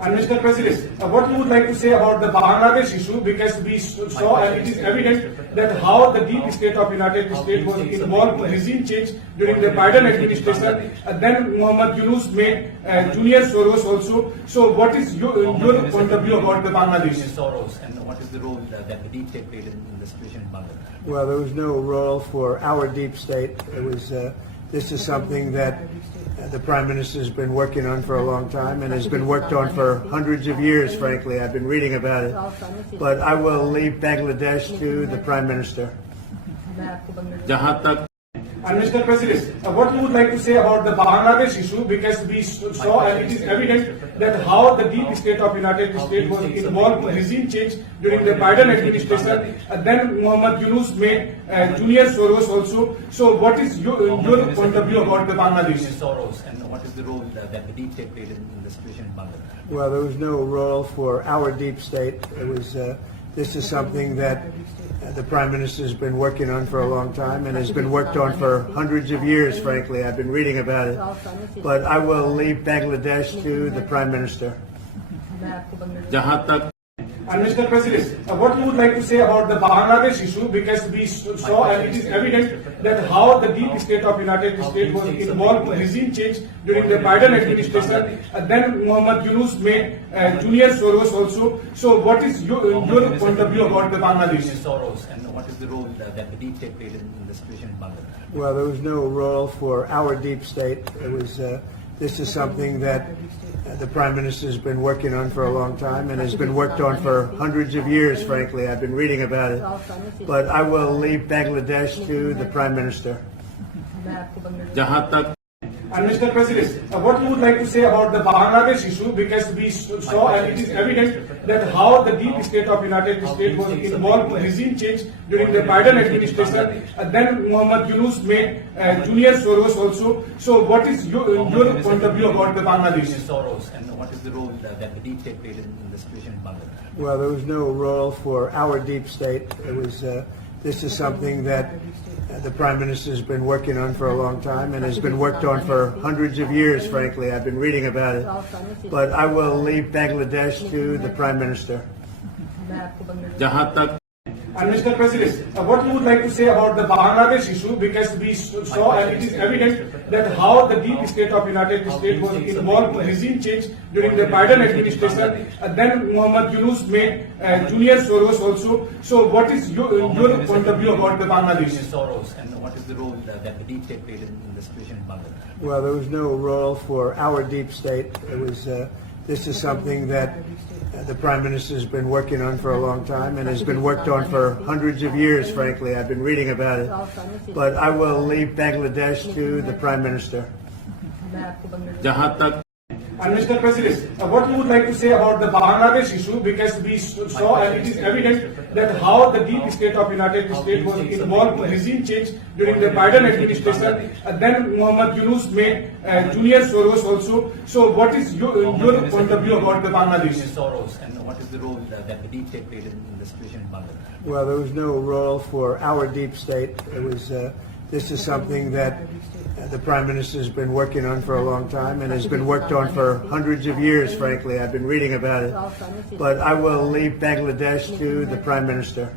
And Mr. President, what you would like to say about the Bangladesh issue, because we saw and it is evident that how the deep state of United States was involved in regime change during the Biden administration. Then Muhammad Yunus made Junior Soros also. So what is your point of view about the Bangladesh? Soros, and what is the role that the deep state played in the situation in Bangladesh? Well, there was no role for our deep state. It was. This is something that the Prime Minister has been working on for a long time and has been worked on for hundreds of years, frankly. I've been reading about it. But I will leave Bangladesh to the Prime Minister. And Mr. President, what you would like to say about the Bangladesh issue, because we saw and it is evident that how the deep state of United States was involved in regime change during the Biden administration. Then Muhammad Yunus made Junior Soros also. So what is your point of view about the Bangladesh? Soros, and what is the role that the deep state played in the situation in Bangladesh? Well, there was no role for our deep state. It was. This is something that the Prime Minister has been working on for a long time and has been worked on for hundreds of years, frankly. I've been reading about it. But I will leave Bangladesh to the Prime Minister. And Mr. President, what you would like to say about the Bangladesh issue, because we saw and it is evident that how the deep state of United States was involved in regime change during the Biden administration. Then Muhammad Yunus made Junior Soros also. So what is your point of view about the Bangladesh? Soros, and what is the role that the deep state played in the situation in Bangladesh? Well, there was no role for our deep state. It was. This is something that the Prime Minister has been working on for a long time and has been worked on for hundreds of years, frankly. I've been reading about it. But I will leave Bangladesh to the Prime Minister. And Mr. President, what you would like to say about the Bangladesh issue, because we saw and it is evident that how the deep state of United States was involved in regime change during the Biden administration. Then Muhammad Yunus made Junior Soros also. So what is your point of view about the Bangladesh? Soros, and what is the role that the deep state played in the situation in Bangladesh? Well, there was no role for our deep state. It was. This is something that the Prime Minister has been working on for a long time and has been worked on for hundreds of years, frankly. I've been reading about it. But I will leave Bangladesh to the Prime Minister. And Mr. President, what you would like to say about the Bangladesh issue, because we saw and it is evident that how the deep state of United States was involved in regime change during the Biden administration. Then Muhammad Yunus made Junior Soros also. So what is your point of view about the Bangladesh? Soros, and what is the role that the deep state played in the situation in Bangladesh? Well, there was no role for our deep state. It was. This is something that the Prime Minister has been working on for a long time and has been worked on for hundreds of years, frankly. I've been reading about it. But I will leave Bangladesh to the Prime Minister. And Mr. President, what you would like to say about the Bangladesh issue, because we saw and it is evident that how the deep state of United States was involved in regime change during the Biden administration. Then Muhammad Yunus made Junior Soros also. So what is your point of view about the Bangladesh? Soros, and what is the role that the deep state played in the situation in Bangladesh? Well, there was no role for our deep state. It was. This is something that the Prime Minister has been working on for a long time and has been worked on for hundreds of years, frankly. I've been reading about it. But I will leave Bangladesh to the Prime Minister.